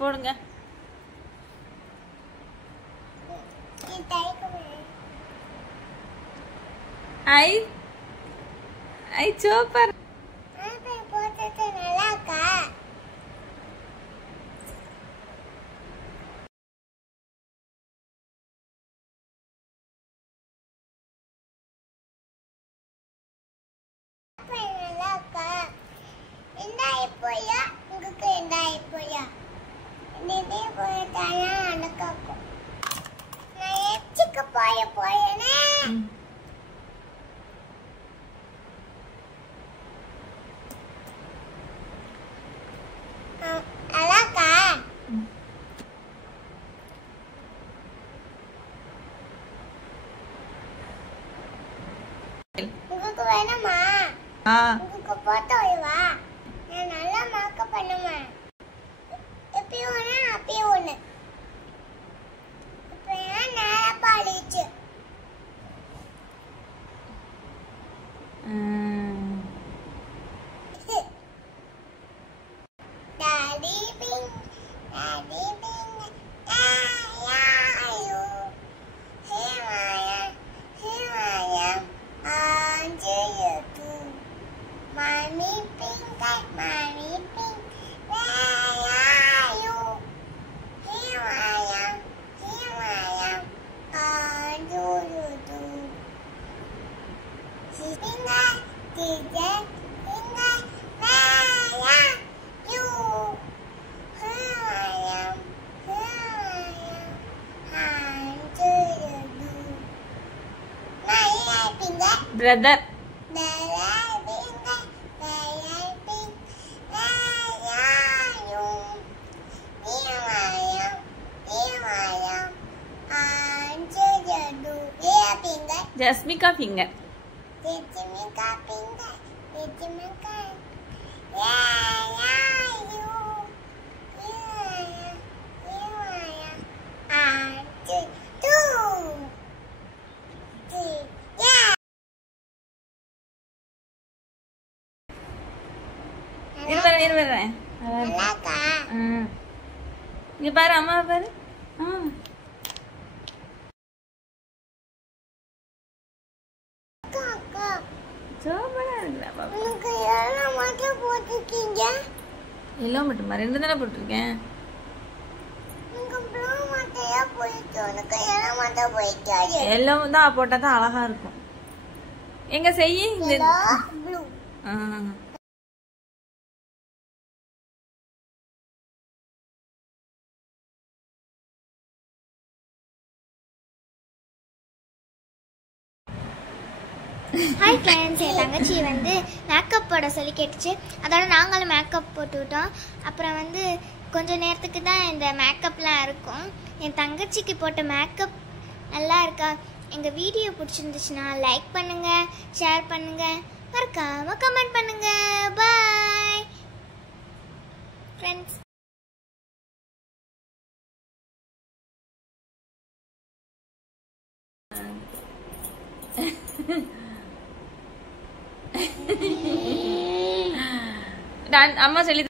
போடுங்க. ஐ ஐ சூப்பர். உங்களுக்கு வேணுமா? உங்களுக்கு போட்டோ வா. நான் நல்லா மேக்கப் பண்ணுவேன். இப்படி ஒண்ணு அப்படி ஒண்ணு. இப்போ நான் பாலிச்சு. Daddy pink daddy pink Mommy pink, mommy pink, where are you? Here I am, do. Finger, finger, where are you? Here I am, do. My finger, brother. Jasmika finger. Jasmika finger. Jasmika. Yeah, you. இருவரேன். நல்லாக்கா. இங்க பாரு அம்மா பாரு. எல்லாம் மட்டுமா 2 தானே போட்டிருக்கேன். எல்லாம் தான் போட்டா தான் அழகா இருக்கும். எங்க செய்யி ஹாய் ஃப்ரெண்ட்ஸ், என் தங்கச்சி மேக்கப் போட சொல்லி கேட்டுச்சு. அதோட நாங்களும் மேக்கப் போட்டுவிட்டோம். அப்புறம் கொஞ்ச நேரத்துக்கு தான் இந்த மேக்கப்லாம் இருக்கும். என் தங்கச்சிக்கு போட்ட மேக்கப் நல்லா இருக்கா? எங்கள் வீடியோ பிடிச்சிருந்துச்சுன்னா லைக் பண்ணுங்கள், ஷேர் பண்ணுங்கள், மறக்காம கமெண்ட் பண்ணுங்கள். Bye friends. அம்மா சொல்லி